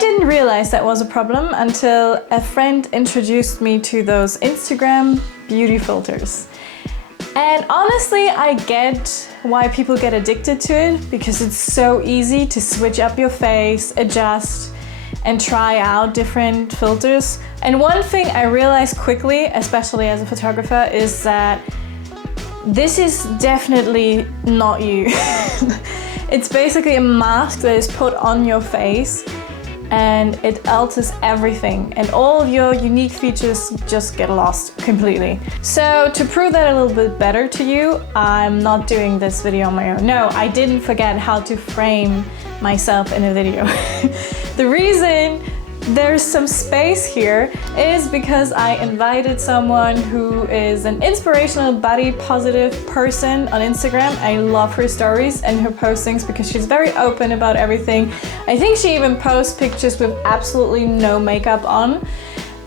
didn't realize that was a problem until a friend introduced me to those Instagram beauty filters. And honestly, I get why people get addicted to it, because it's so easy to switch up your face, adjust, and try out different filters. And one thing I realized quickly, especially as a photographer, is that this is definitely not you. It's basically a mask that is put on your face and it alters everything, and all your unique features just get lost completely. So to prove that a little bit better to you, I'm not doing this video on my own. No, I didn't forget how to frame myself in a video. The reason there's some space here is because I invited someone who is an inspirational body positive person on Instagram. I love her stories and her postings because she's very open about everything. I think she even posts pictures with absolutely no makeup on.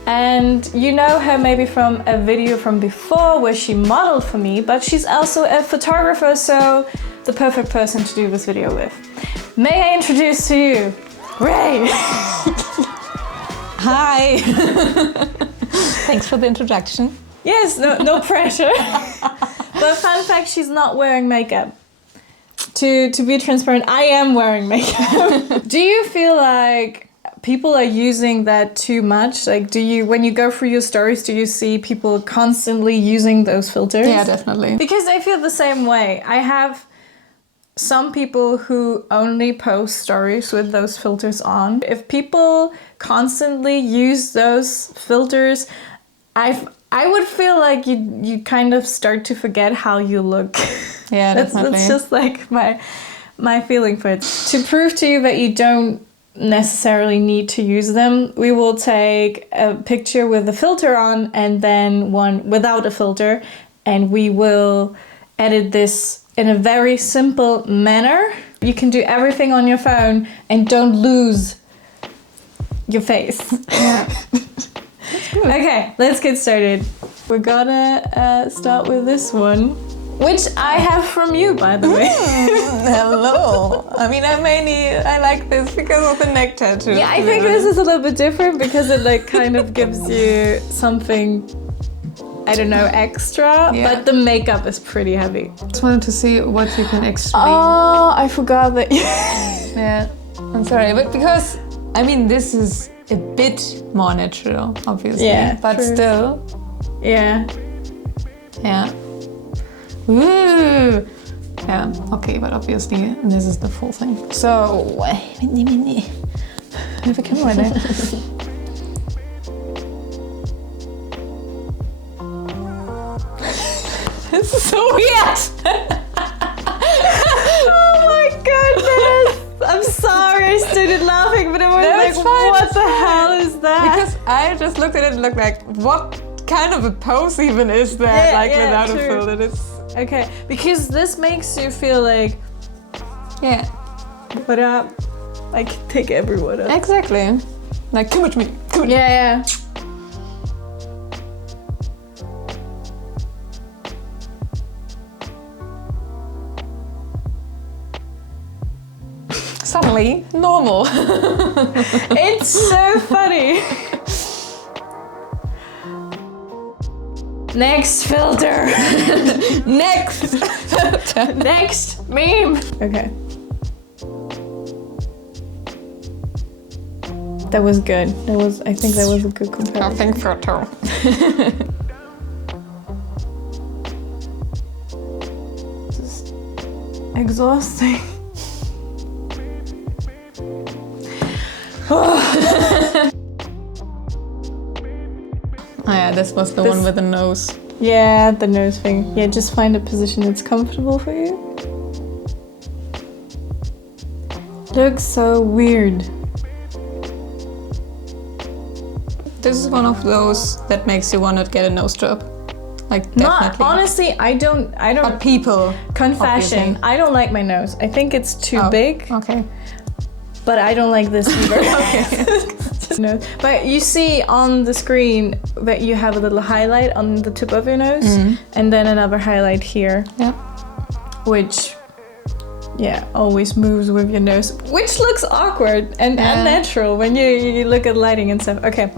And you know her maybe from a video from before where she modeled for me, but she's also a photographer, so the perfect person to do this video with. May I introduce to you Ray? Hi! Thanks for the introduction. Yes, no pressure. But fun fact, she's not wearing makeup. To be transparent, I am wearing makeup. Do you feel like people are using that too much? Like, when you go through your stories, do you see people constantly using those filters? Yeah, definitely. Because I feel the same way. I have some people who only post stories with those filters on. If people constantly use those filters, I would feel like you kind of start to forget how you look. Yeah, definitely. That's just like my feeling for it. To prove to you that you don't necessarily need to use them, we will take a picture with a filter on and then one without a filter, and we will edit this in a very simple manner. You can do everything on your phone and don't lose your face. Yeah. Okay, let's get started. We're gonna start with this one, which I have from you, by the way. Hello. I mean, I like this because of the neck tattoo. Yeah, I think this is a little bit different because it like kind of gives you something, I don't know, extra, Yeah. but the makeup is pretty heavy. Just wanted to see what you can explain. Oh, I forgot that. Yeah, I'm sorry, but because, I mean, this is a bit more natural, obviously. Yeah, but true. still. Yeah. Yeah. Woo! Yeah, okay, but obviously this is the full thing. So, I have a camera there. This is so weird! Oh my goodness! I'm sorry, I started laughing, but I was it's like, fine, what it's the fine. hell is that? Because I just looked at it and looked like, what kind of a pose even is that? Yeah, like yeah, without true. a filter. It's Okay, because this makes you feel like, yeah, what up? I can take everyone up. exactly. Like, come with me, come with me. Yeah. Suddenly, normal. It's so funny. Next filter. Next. Next meme. Okay. That was good. I think that was a good comparison. Nothing photo. Exhausting. Oh yeah, this was the one with the nose. Yeah, the nose thing. Yeah, just find a position that's comfortable for you. Looks so weird. This is one of those that makes you want to get a nose job. Like definitely. Not honestly, I don't. But people. Confession, obviously. I don't like my nose. I think it's too big, Okay. but I don't like this either. Okay. No. But you see on the screen that you have a little highlight on the tip of your nose, and then another highlight here, Yeah. which yeah, always moves with your nose, which looks awkward and unnatural when you look at lighting and stuff. Okay.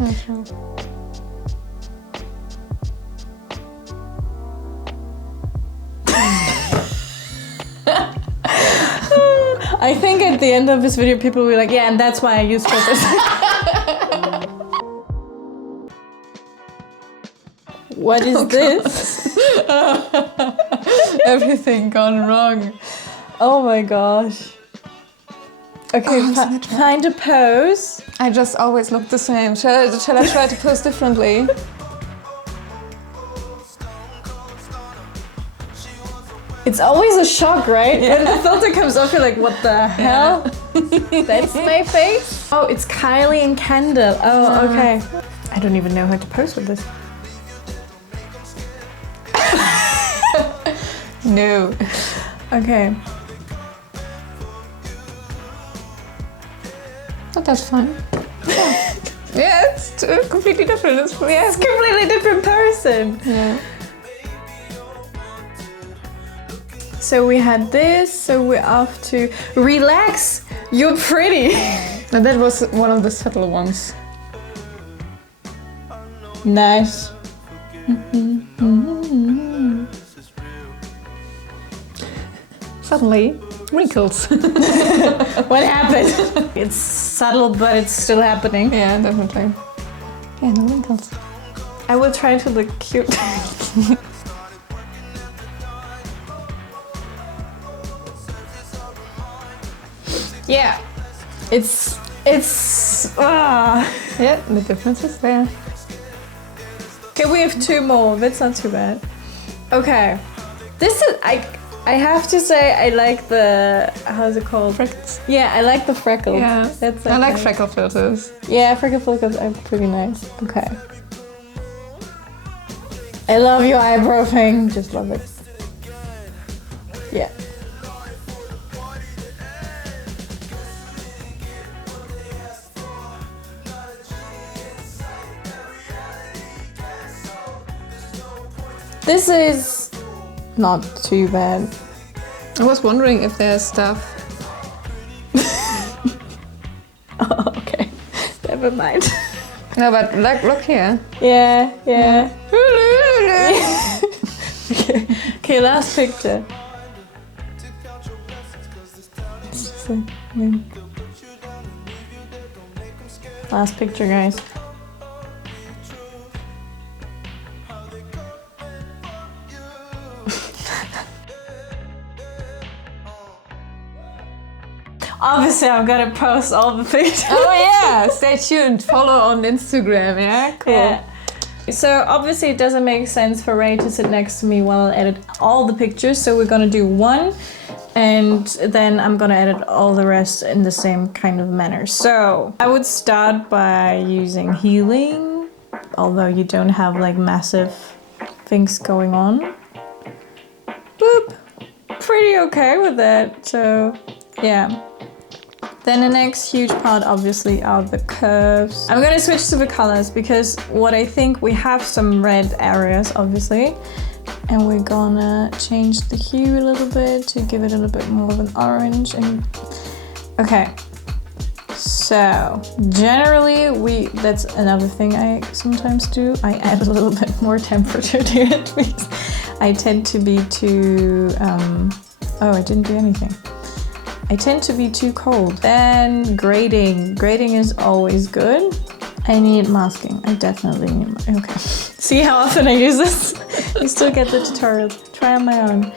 I think at the end of this video, people will be like, yeah, and that's why I use filters. What is this? Everything gone wrong. Oh my gosh. Okay, find a pose. I just always look the same. Shall I try to pose differently? It's always a shock, right? Yeah. When the filter comes off, you're like, what the hell? That's my face? Oh, it's Kylie and Kendall. Oh, okay. I don't even know how to pose with this. No. Okay. But that's fine. Yeah, it's completely different. It's a completely different person. Yeah. So we had this, so we're off to relax. You're pretty. And that was one of the subtle ones. Nice. Suddenly, wrinkles. What happened? It's subtle, but it's still happening. Yeah, definitely. Yeah, no wrinkles. I will try to look cute. Yeah, it's Yeah, the difference is there. Okay, we have two more. That's not too bad. Okay, this is I have to say I like the, how's it called? Freckles. Yeah, I like the freckles. Yeah, that's I like nice. freckle filters. Yeah, freckle filters are pretty nice. Okay. I love your eyebrow thing. Just love it. Yeah. This is not too bad. I was wondering if there's stuff. Oh, okay. Never mind. No, but look here. Yeah, yeah. Okay, last picture. It's just like, last picture, guys. Obviously, I'm gonna post all the pictures. Oh yeah, stay tuned. Follow on Instagram, yeah? Cool. Yeah. So obviously it doesn't make sense for Ray to sit next to me while I edit all the pictures. So we're gonna do one and then I'm gonna edit all the rest in the same kind of manner. So I would start by using healing, although you don't have like massive things going on. Boop. Pretty okay with that. So yeah. Then the next huge part obviously are the curves. I'm gonna switch to the colors because what I think we have some red areas obviously. And we're gonna change the hue a little bit to give it a little bit more of an orange. And okay, so generally that's another thing I sometimes do. I add a little bit more temperature to it because I tend to be too, oh, I didn't do anything. I tend to be too cold. Then grading. Grading is always good. I need masking. I definitely need, okay. See how often I use this? You still get the tutorial. Try on my own.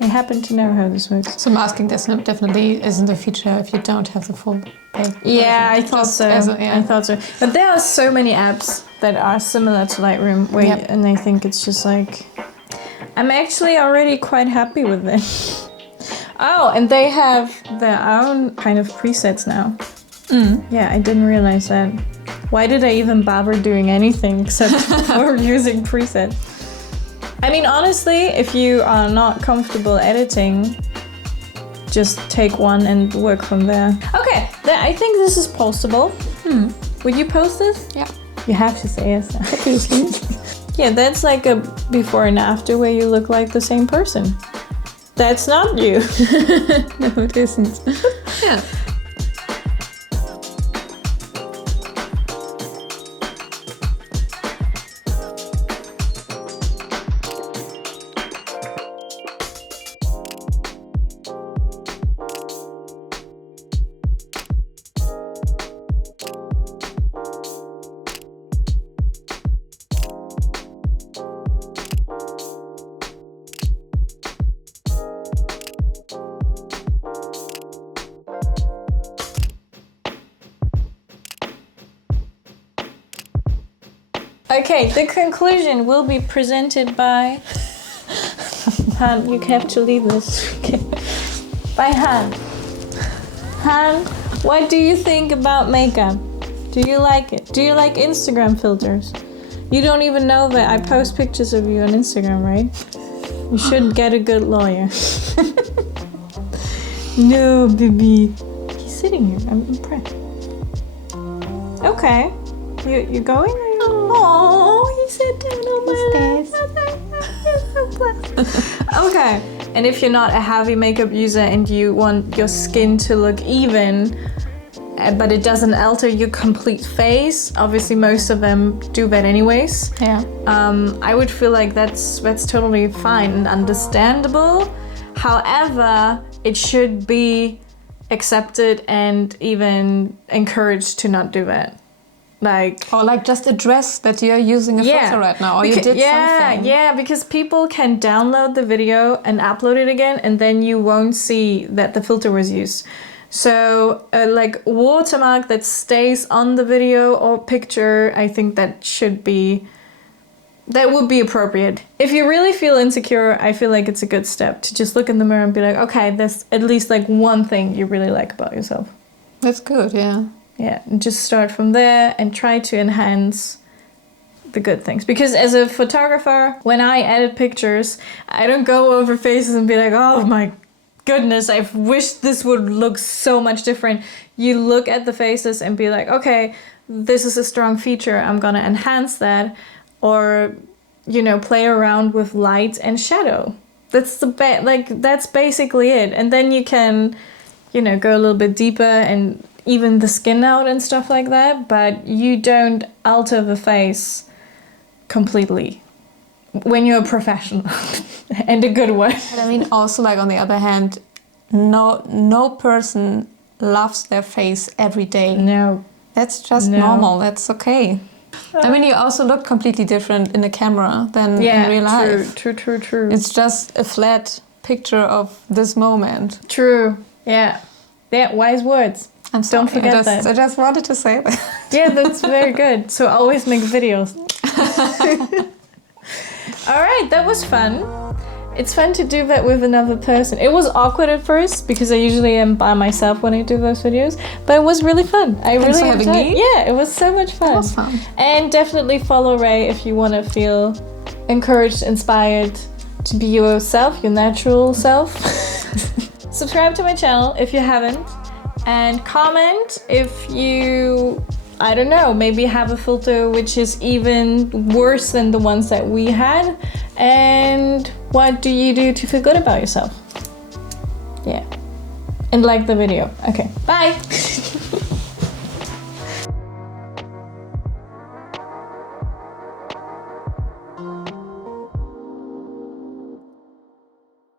I happen to know how this works. So masking definitely isn't a feature if you don't have the full pay. Yeah, I thought so. I thought so. But there are so many apps that are similar to Lightroom where and I think it's just like, I'm actually already quite happy with it. Oh, and they have their own kind of presets now. Yeah, I didn't realize that. Why did I even bother doing anything except for using presets? I mean, honestly, if you are not comfortable editing, just take one and work from there. Okay, I think this is postable. Would you post this? Yeah. You have to say yes, obviously. Yeah, that's like a before and after where you look like the same person. That's not you. No, it isn't. Yeah. Okay, the conclusion will be presented by Han. You have to leave this. Okay. By Han. Han, what do you think about makeup? Do you like it? Do you like Instagram filters? You don't even know that I post pictures of you on Instagram, right? You should get a good lawyer. No, baby. He's sitting here. I'm impressed. Okay. You going? Oh, he sat down on my lap. Okay. And if you're not a heavy makeup user and you want your skin to look even, but it doesn't alter your complete face, obviously most of them do that anyways. Yeah. I would feel like that's totally fine and understandable. However, it should be accepted and even encouraged to not do that. Or like just address that you're using a filter right now, or you did something. Yeah, because people can download the video and upload it again, and then you won't see that the filter was used. So like watermark that stays on the video or picture, I think that would be appropriate. If you really feel insecure, I feel like it's a good step to just look in the mirror and be like, okay, there's at least like one thing you really like about yourself. That's good, yeah. Yeah, and just start from there and try to enhance the good things. Because as a photographer, when I edit pictures, I don't go over faces and be like, oh my goodness, I wish this would look so much different. You look at the faces and be like, okay, this is a strong feature, I'm gonna enhance that. Or, play around with light and shadow. That's that's basically it. And then you can, go a little bit deeper and even the skin out and stuff like that, but you don't alter the face completely when you're a professional and a good one. But I mean, also like on the other hand, no person loves their face every day. No. That's just normal. That's okay. I mean, you also look completely different in the camera than in real life. True. It's just a flat picture of this moment. True. Yeah, wise words. I'm sorry. Don't forget that. I just wanted to say that. Yeah, that's very good. So always make videos. All right, that was fun. It's fun to do that with another person. It was awkward at first because I usually am by myself when I do those videos, but it was really fun. Thanks for having me. Yeah, it was so much fun. It was fun. And definitely follow Ray if you want to feel encouraged, inspired to be yourself, your natural self. Subscribe to my channel if you haven't. And comment if you, I don't know, maybe have a filter which is even worse than the ones that we had. And what do you do to feel good about yourself? Yeah. And like the video. Okay, bye.